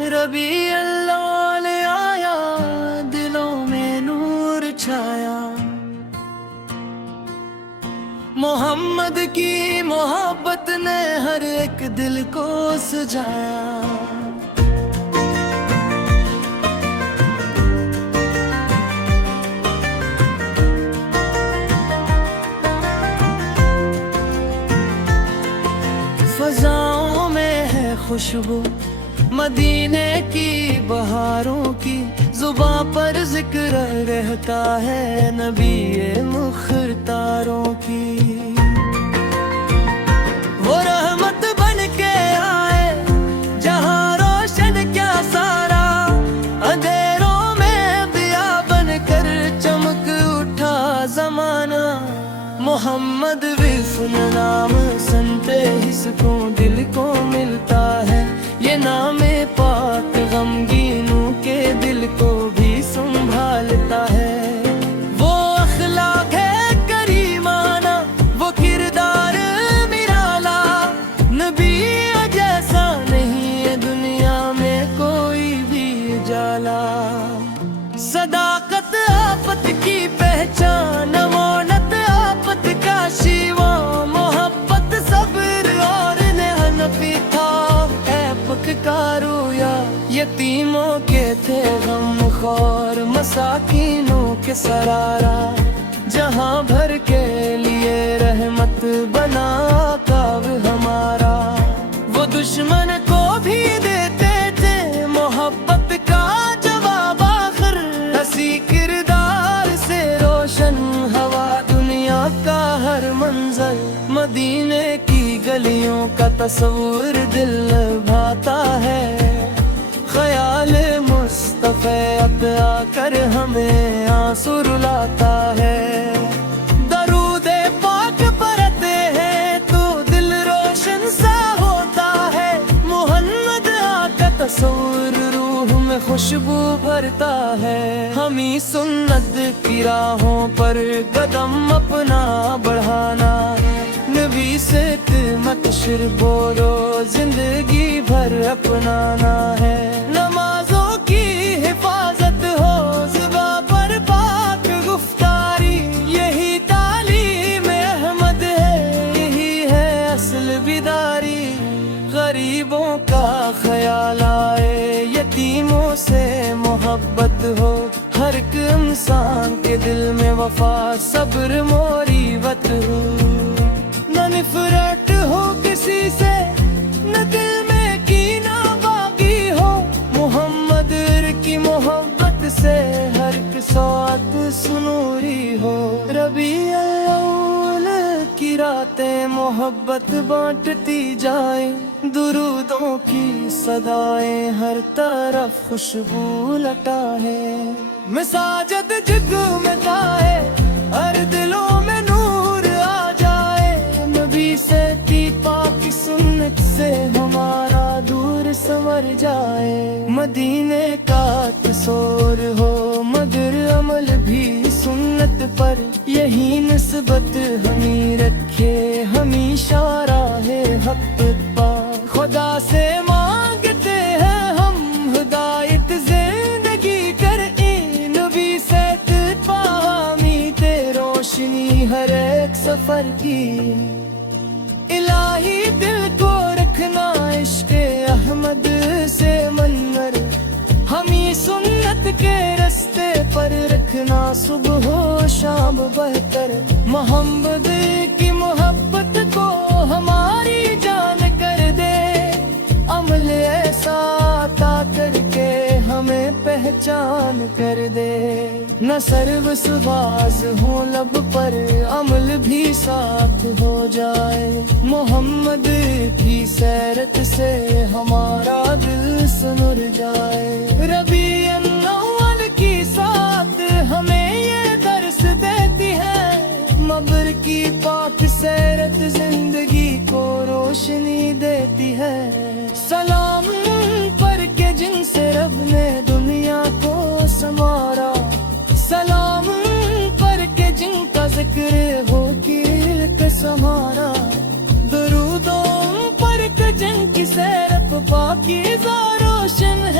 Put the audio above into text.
ربیع الاول آیا، دلوں میں نور چھایا، محمد کی محبت نے ہر ایک دل کو سجایا۔ فضاؤں میں ہے خوشبو مدینے کی بہاروں کی، زباں پر ذکر رہتا ہے نبی مختاروں کی۔ وہ رحمت بن کے آئے جہاں روشن کیا سارا، اندھیروں میں ضیا بن کر چمک اٹھا زمانہ۔ محمد وفن نام سنتے ہی سکون دل کو ملتا ہے، یہ نام پاک غمگینوں کے دل کو بھی سنبھالتا ہے۔ وہ اخلاق ہے کریمانہ، وہ کردار نرالا، نبی جیسا نہیں ہے دنیا میں کوئی بھی اجالا۔ صداقت آفت کی پہچان، امانت آفت کا شیوا، محبت صبر اور حنفی تھا کا رویا۔ یتیموں کے تھے غم خور، مساکینوں کے سرارا، جہاں بھر کے لیے رحمت بنا کعب ہمارا۔ وہ دشمن کو بھی دیتے تھے محبت کا جواب آخر، ہنسی کردار سے روشن ہوا دنیا کا ہر منظر۔ مدینے کی گلیوں کا تصور دل بھاتا ہے، خیال مصطفیٰ عطا کر ہمیں آنسو رلاتا ہے۔ درود پاک پڑھتے ہیں تو دل روشن سا ہوتا ہے، محمد آقا تصور روح میں خوشبو بھرتا ہے۔ ہمیں سنت کی راہوں پر قدم اپنا بڑھانا، نبی سے مت شر بولو زندگی بھر اپنانا ہے۔ نمازوں کی حفاظت ہو زباں پر پاک گفتاری، یہی تعلیم احمد ہے، یہی ہے اصل بیداری۔ غریبوں کا خیال آئے، یتیموں سے محبت ہو، ہر ایک انسان کے دل میں وفا صبر موریبت ہو۔ نہ نفرت ہو کسی سے، نہ دل میں کینہ باقی ہو، محمد کی محبت سے ہر ایک سوات سنوری ہو۔ ربیع الاول کی راتیں محبت بانٹتی جائیں، درودوں کی صدائیں ہر طرف خوشبو لٹائے۔ مساجد جگمگائے، ہر دلوں میں نور آ جائے، نبی سے پاک سنت سے ہمارا دور سنور جائے۔ مدینے کا تصور ہو مگر عمل بھی سنت پر، یہی نسبت ہمیں رکھے ہمیشہ راہ حق پا۔ خدا سے مانگتے ہیں ہم ہدایت زندگی کر، نبی سے پامی تے روشنی ہر ایک سفر کی۔ الہی دل کو رکھنا عشق احمد سے منور، ہمیں سنت کے رستے پر رکھنا صبح و شام بہتر۔ محمد کی محبت کو ہماری جان کر دے، عمل ایسا عطا کر کے ہمیں پہچان کر دے۔ نہ سرو سباز ہو لب پر، عمل بھی ساتھ ہو جائے، محمد کی سیرت سے ہمارا دل سنر جائے۔ ربیع الاول کی ساتھ ہمیں یہ درس دیتی ہے، مبر کی پاک سیرت زندگی کو روشنی دیتی ہے۔ سلام پر کے جن سے رب نے دنیا کو سنوارا، سلام پر کے جن کا ذکر ہو کہ سمارا، درودوں پر کے جن کی سیرت پاکیزہ روشن ہے۔